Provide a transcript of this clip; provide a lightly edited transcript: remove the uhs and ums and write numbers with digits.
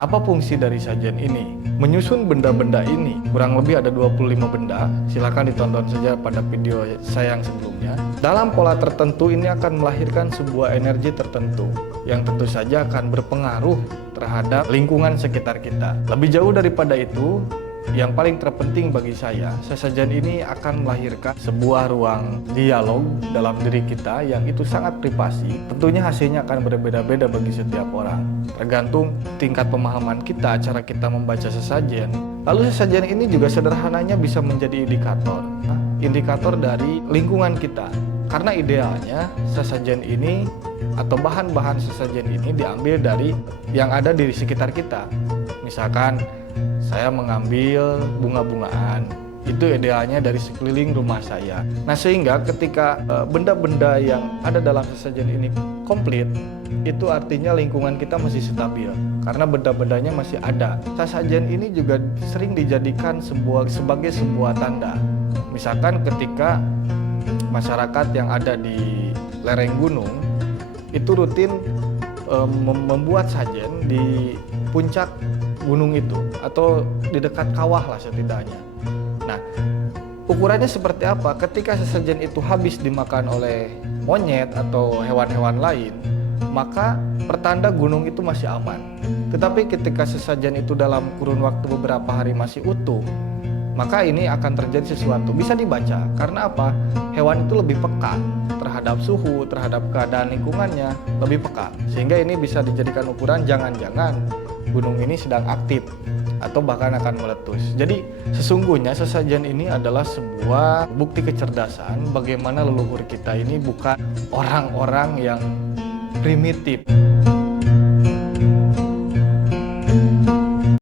Apa fungsi dari sajian ini? Menyusun benda-benda ini, kurang lebih ada 25 benda, silakan ditonton saja pada video saya yang sebelumnya. Dalam pola tertentu ini akan melahirkan sebuah energi tertentu, yang tentu saja akan berpengaruh terhadap lingkungan sekitar kita. Lebih jauh daripada itu, yang paling terpenting bagi saya, sesajen ini akan melahirkan sebuah ruang dialog dalam diri kita yang itu sangat privasi. Tentunya hasilnya akan berbeda-beda bagi setiap orang, tergantung tingkat pemahaman kita, cara kita membaca sesajen. Lalu sesajen ini juga sederhananya bisa menjadi indikator dari lingkungan kita. Karena idealnya sesajen ini atau bahan-bahan sesajen ini diambil dari yang ada di sekitar kita. Misalkan saya mengambil bunga-bungaan, itu idealnya dari sekeliling rumah saya. Nah, sehingga ketika benda-benda yang ada dalam sesajen ini komplit, itu artinya lingkungan kita masih stabil karena benda-bendanya masih ada. Sesajen ini juga sering dijadikan sebagai sebuah tanda. Misalkan ketika masyarakat yang ada di lereng gunung itu rutin membuat sajen di puncak gunung itu atau di dekat kawah lah setidaknya. Nah, ukurannya seperti apa? Ketika sesajen itu habis dimakan oleh monyet atau hewan-hewan lain, maka pertanda gunung itu masih aman. Tetapi ketika sesajen itu dalam kurun waktu beberapa hari masih utuh, maka ini akan terjadi sesuatu. Bisa dibaca, karena apa? Hewan itu lebih peka terhadap suhu, terhadap keadaan lingkungannya, lebih peka. Sehingga ini bisa dijadikan ukuran jangan-jangan gunung ini sedang aktif atau bahkan akan meletus. Jadi sesungguhnya sesajen ini adalah sebuah bukti kecerdasan bagaimana leluhur kita ini bukan orang-orang yang primitif.